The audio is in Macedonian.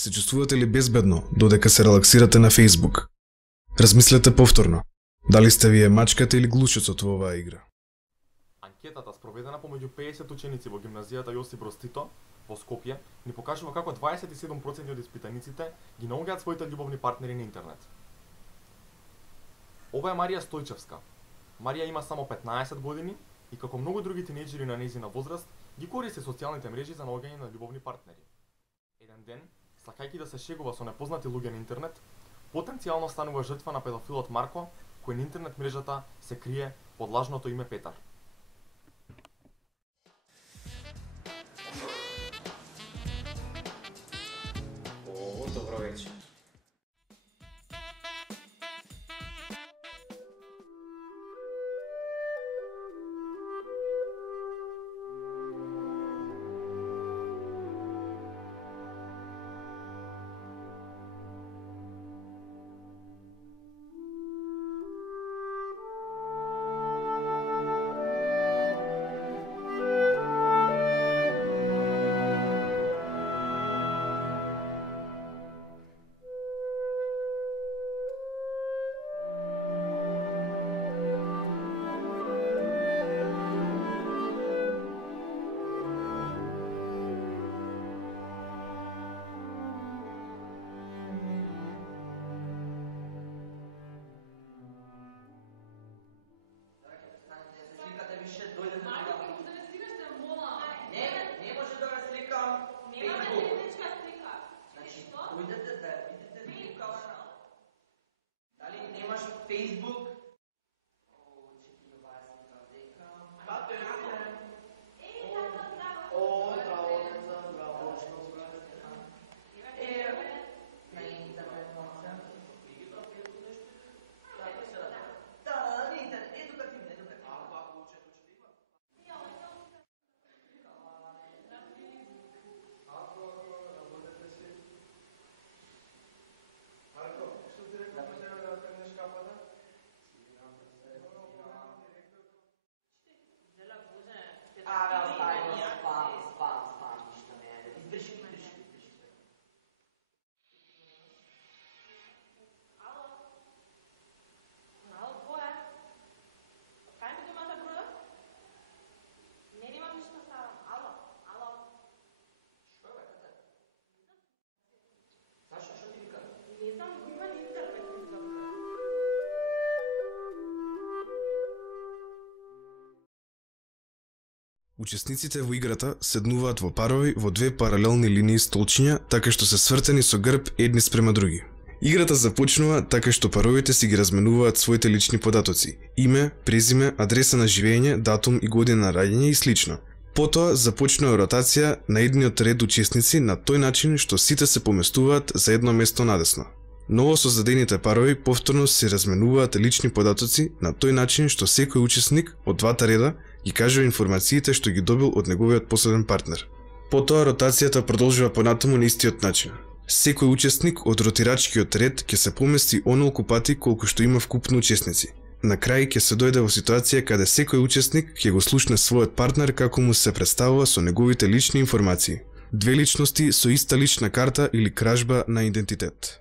Се чувствувате ли безбедно додека се релаксирате на Facebook? Размислете повторно. Дали сте вие мачката или глушецот во оваа игра? Анкетата, спроведена помеѓу 50 ученици во гимназијата Јосип Броз Тито во Скопје, ни покажува како 27% од испитаниците ги наоѓаат своите љубовни партнери на интернет. Ова е Марија Стојчевска. Марија има само 15 години и како многу други тинејџери на нејзина возраст, ги користи социјалните мрежи за наоѓање на љубовни партнери. Еден ден, сакајќи да се шегува со непознати луѓе на интернет, потенцијално станува жртва на педофилот Марко, кој на интернет мрежата се крие под лажното име Петар. Добро вечер. Facebook. Учесниците во играта седнуваат во парови во две паралелни линии столчиња, така што се свртени со грб едни спрема други. Играта започнува така што паровите си ги разменуваат своите лични податоци: име, презиме, адреса на живење, датум и година на раѓање и слично. Потоа започнува ротација на едниот ред учесници на тој начин што сите се поместуваат за едно место надесно. Ново создадените парови повторно се разменуваат лични податоци на тој начин што секој учесник од двата реда ги кажува информациите што ги добил од неговиот последен партнер. Потоа ротацијата продолжува понатаму на истиот начин. Секој учесник од ротирачкиот ред ќе се помести онолку пати колку што има вкупно учесници. На крај ќе се дојде во ситуација каде секој учесник ќе го слушне својот партнер како му се представува со неговите лични информации. Две личности со иста лична карта или кражба на идентитет.